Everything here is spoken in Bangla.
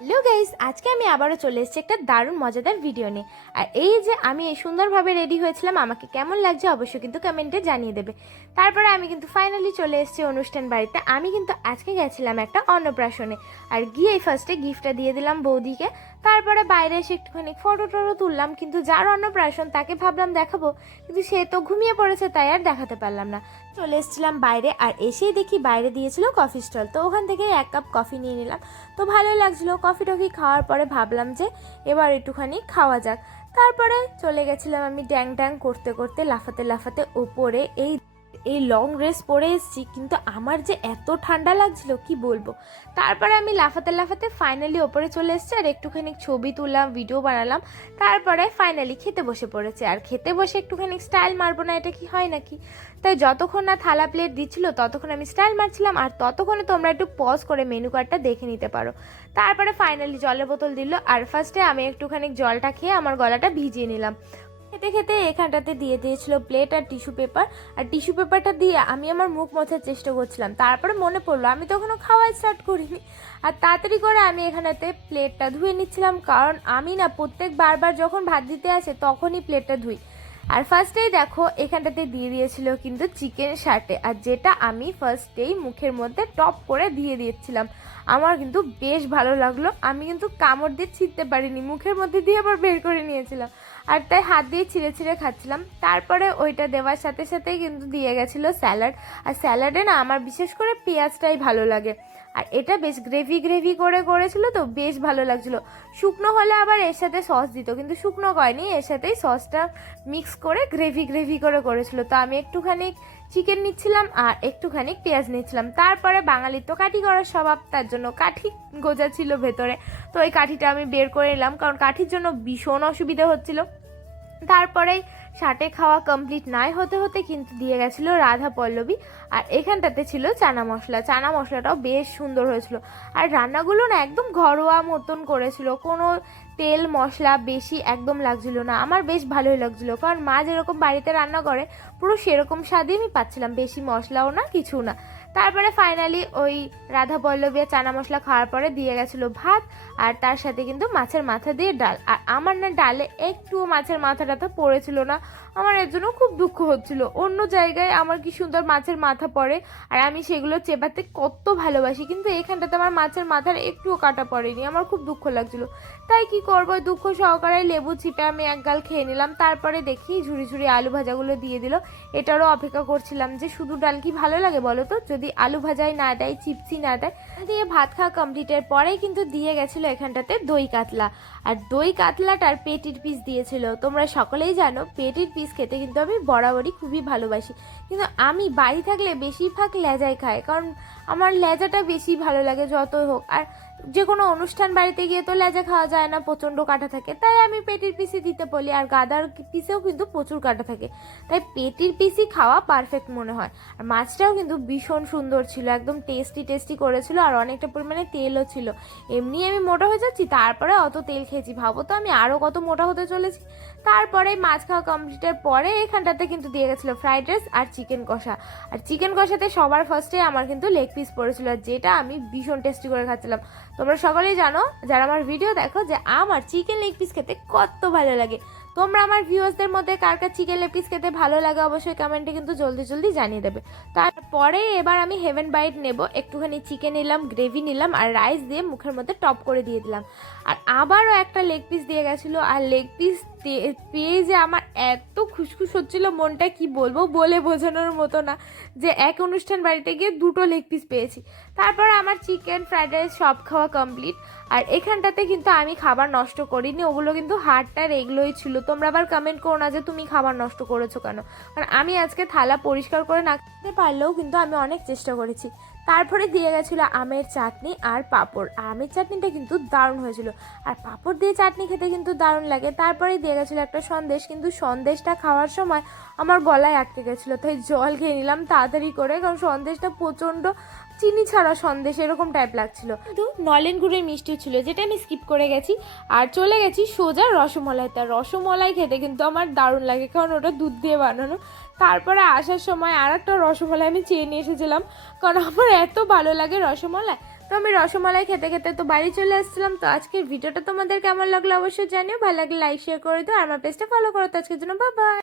হ্যালো গাইস, আজকে আমি আবারও চলে এসেছি একটা দারুণ মজাদার ভিডিও নিয়ে। আর এই যে আমি এই সুন্দরভাবে রেডি হয়েছিলাম, আমাকে কেমন লাগছে অবশ্যই কিন্তু কমেন্টে জানিয়ে দেবে। তারপরে আমি কিন্তু ফাইনালি চলে এসেছি অনুষ্ঠান বাড়িতে। আমি কিন্তু আজকে গেছিলাম একটা অন্নপ্রাশনে। আর গিয়ে ফার্স্টে গিফটটা দিয়ে দিলাম বৌদিকে। তারপরে বাইরে এসে একটুখানি ফটো টটো তুললাম, কিন্তু যার অন্নপ্রাশন তাকে ভাবলাম দেখাবো, কিন্তু সে তো ঘুমিয়ে পড়েছে, তাই আর দেখাতে পারলাম না। চলে এসেছিলাম বাইরে, আর এসেই দেখি বাইরে দিয়েছিল কফি স্টল তো ওখান থেকে এক কাপ কফি নিয়ে নিলাম। তো ভালোই লাগছিল কফি টফি খাওয়ার পরে ভাবলাম যে এবার একটুখানি খাওয়া যাক। তারপরে চলে গেছিলাম আমি ড্যাং ড্যাং করতে করতে, লাফাতে লাফাতে ওপরে এই এই লং ড্রেস পরে এসেছি, কিন্তু আমার যে এত ঠান্ডা লাগছিল, কি বলব? তারপরে আমি লাফাতে লাফাতে ফাইনালি ওপরে চলে এসেছি, আর একটুখানি ছবি তুললাম ভিডিও বানালাম। তারপরে ফাইনালি খেতে বসে পড়েছে, আর খেতে বসে একটুখানি স্টাইল মারবো না, এটা কি হয় নাকি? তাই যতক্ষণ না থালা প্লেট দিচ্ছিল, ততক্ষণ আমি স্টাইল মারছিলাম, আর ততক্ষণে তোমরা একটু পজ করে মেনু কার্ডটা দেখে নিতে পারো। তারপরে ফাইনালি জলের বোতল দিল, আর ফার্স্টে আমি একটুখানি জলটা খেয়ে আমার গলাটা ভিজিয়ে নিলাম। খেতে খেতে এখানটাতে দিয়ে দিয়েছিল প্লেট আর টিস্যু পেপার আর টিস্যু পেপারটা দিয়ে আমি আমার মুখ মোছার চেষ্টা করছিলাম। তারপরে মনে পড়ল, আমি তখনও খাওয়া স্টার্ট করিনি। আর তাড়াতাড়ি করে আমি এখানেতে প্লেটটা ধুয়ে নিচ্ছিলাম, কারণ আমি না প্রত্যেক বারবার যখন ভাত দিতে আসে তখনই প্লেটটা ধুই। আর ফার্স্টেই দেখো, এখানটাতে দিয়ে দিয়েছিল কিন্তু চিকেন শার্টে আর যেটা আমি ফার্স্টেই মুখের মধ্যে টপ করে দিয়ে দিয়েছিলাম। আমার কিন্তু বেশ ভালো লাগল। আমি কিন্তু কামড় দিয়ে ছিঁড়তে পারিনি। মুখের মধ্যে দিয়ে আবার বের করে নিয়েছিলাম। আর তাই হাত দিয়ে ছিঁড়ে ছিঁড়ে খাচ্ছিলাম। তারপরে ওইটা দেওয়ার সাথে সাথেই কিন্তু দিয়ে গেছিল স্যালাড। আর স্যালাডে না আমার বিশেষ করে পেঁয়াজটাই ভালো লাগে। আর এটা বেশ গ্রেভি গ্রেভি করে করেছিল তো বেশ ভালো লাগছিল। শুকনো হলে আবার এর সাথে সস দিত, কিন্তু শুকনো কয়নি এর সাথেই সসটা মিক্স করে গ্রেভি গ্রেভি করে করেছিল। তো আমি একটুখানি চিকেন নিচ্ছিলাম আর একটুখানি পেঁয়াজ নিচ্ছিলাম। তারপরে বাঙালির তো কাঠি করার স্বভাব, তার জন্য কাঠি গোজা ছিল ভেতরে। তো ওই কাঠিটা আমি বের করে নিলাম, কারণ কাঠির জন্য ভীষণ অসুবিধা হচ্ছিল। তারপরে শাটে খাওয়া কমপ্লিট নাই হতে হতে কিন্তু দিয়ে গেছিল রাধা পল্লবী। আর এখানটাতে ছিল চানা মশলা। চানা মশলাটাও বেশ সুন্দর হয়েছিল। আর রান্নাগুলো না একদম ঘরোয়া মতন করেছিল। কোনো তেল মশলা বেশি একদম লাগছিল না। আমার বেশ ভালোই লাগছিল। কারণ মা যেরকম বাড়িতে রান্না করে, পুরো সেরকম স্বাদই আমি পাচ্ছিলাম। বেশি মশলাও না কিছু না। তারপরে ফাইনালি ওই রাধা পল্লবী চানা মশলা খাওয়ার পরে দিয়ে গেছিল ভাত আর তার সাথে কিন্তু মাছের মাথা দিয়ে ডাল। আর আমার না ডালে একটুও মাছের মাথাটা তো পড়েছিল না। আমার এর জন্য খুব দুঃখ হচ্ছিল। অন্য জায়গায় আমার কি সুন্দর মাছের মাথা পড়ে, আর আমি সেগুলো চেপাতে কত ভালোবাসি, কিন্তু এখানটাতে আমার মাছের মাথার একটুও কাটা পড়েনি, আমার খুব দুঃখ লাগছিল। তাই কি করব, দুঃখ সহকারে লেবু চিপে আমি এক গাল খেয়ে নিলাম, তারপরে দেখি ঝুড়ি ঝুড়ি আলু ভাজাগুলো দিয়ে দিল। এটারও অপেক্ষা করছিলাম যে শুধু ডাল কি ভালো লাগে বলো তো? যদি আলু ভাজাই না দেয়, চিপসি না দেয়, দিয়ে ভাত খাওয়া কমপ্লিটের পরেই কিন্তু দিয়ে গেছিল এখানটাতে দই কাতলা। আর দই কাতলাটার পেটির পিস দিয়েছিল, তোমরা সকলেই জানো পেটির পিস খেতে কিন্তু আমি বরাবরই খুবই ভালোবাসি। কিন্তু আমি বাড়ি থাকলে বেশিরভাগ লেজাই খাই, কারণ আমার লেজাটা বেশি ভালো লাগে যতই হোক। আর যে কোনো অনুষ্ঠান বাড়িতে গিয়ে তো লেজা খাওয়া যায় না, প্রচণ্ড কাটা থাকে। তাই আমি পেটির পিসি দিতে বলি, আর গাদার পিসেও কিন্তু প্রচুর কাটা থাকে। তাই পেটির পিসি খাওয়া পারফেক্ট মনে হয়। আর মাছটাও কিন্তু ভীষণ সুন্দর ছিল, একদম টেস্টি টেস্টি করেছিল, আর অনেকটা পরিমাণে তেলও ছিল। এমনি আমি মোটা হয়ে যাচ্ছি, তারপরে অত তেল খেয়েছি। ভাবো তো আমি আরও কত মোটা হতে চলেছি। তারপরে মাছ খাওয়া কমপ্লিটের পরে এখানটাতে কিন্তু দিয়ে গেছিল ফ্রাইড রাইস আর চিকেন কষা। আর চিকেন কষাতে সবার ফার্স্টে আমার কিন্তু লেগ পিস পড়েছিল যেটা আমি ভীষণ টেস্টি করে খাচ্ছিলাম। তোমরা সকলেই জানো, যারা আমার ভিডিও দেখো, যে আমার চিকেন লেগ পিস খেতে কত ভালো লাগে। তোমরা আমার ভিউয়ার্সদের মধ্যে কার কার চিকেন লেগ পিস খেতে ভালো লাগে অবশ্যই কমেন্টে কিন্তু জলদি জলদি জানিয়ে দেবে। তারপরে এবার আমি হেভেন বাইট নেব। একটুখানি চিকেন নিলাম গ্রেভি নিলাম আর রাইস দিয়ে মুখের মধ্যে টপ করে দিয়ে দিলাম। আর আবারও একটা লেগ পিস দিয়ে গেছিল আর লেগ পিস পেয়ে যে আমার এত খুশখুশ হচ্ছিল, মনটা কি বলব বলে বোঝানোর মতো না যে এক অনুষ্ঠান বাড়িতে গিয়ে দুটো লেগ পিস পেয়েছি। তারপর আমার চিকেন ফ্রাইড রাইস সব খাওয়া কমপ্লিট আর এখানটাতে কিন্তু আমি খাবার নষ্ট করিনি, ওগুলো কিন্তু হাড়টার এগুলোই ছিল। তোমরা আবার কমেন্ট করো না যে তুমি খাবার নষ্ট করেছ কেন। কারণ আমি আজকে থালা পরিষ্কার করে না খেতে পারলেও কিন্তু আমি অনেক চেষ্টা করেছি। তারপরে দিয়ে গেছিল আমের চাটনি আর পাঁপড়। আমের চাটনিটা কিন্তু দারুণ হয়েছিল। আর পাঁপড় দিয়ে চাটনি খেতে কিন্তু দারুণ লাগে। তারপরে দিয়ে গেছিল একটা সন্দেশ, কিন্তু সন্দেশটা খাওয়ার সময় আমার গলায় আটকে গেছিল। তাই জল খেয়ে নিলাম তাড়াতাড়ি করে, কারণ সন্দেশটা প্রচণ্ড চিনি ছাড়া সন্দেশ এরকম টাইপ লাগছিল। কিন্তু নলেন গুড়ের মিষ্টি ছিল, যেটা আমি স্কিপ করে গেছি। আর চলে গেছি সোজা রসমলাই। তার রসমলাই খেতে কিন্তু আমার দারুণ লাগে, কারণ ওটা দুধ দিয়ে বানানো। তারপরে আসার সময় আর একটা রসমলাই আমি চেয়ে নিয়ে এসেছিলাম, কারণ আমার এত ভালো লাগে রসমলাই। তো আমি রসমালাই খেতে খেতে তো বাড়ি চলে আসছিলাম। তো আজকের ভিডিওটা তোমাদের কেমন লাগল অবশ্যই জানিও। ভালো লাগলে লাইক শেয়ার করে দিও। আর আমার পেজটা ফলো করো। তো আজকের জন্য বাবা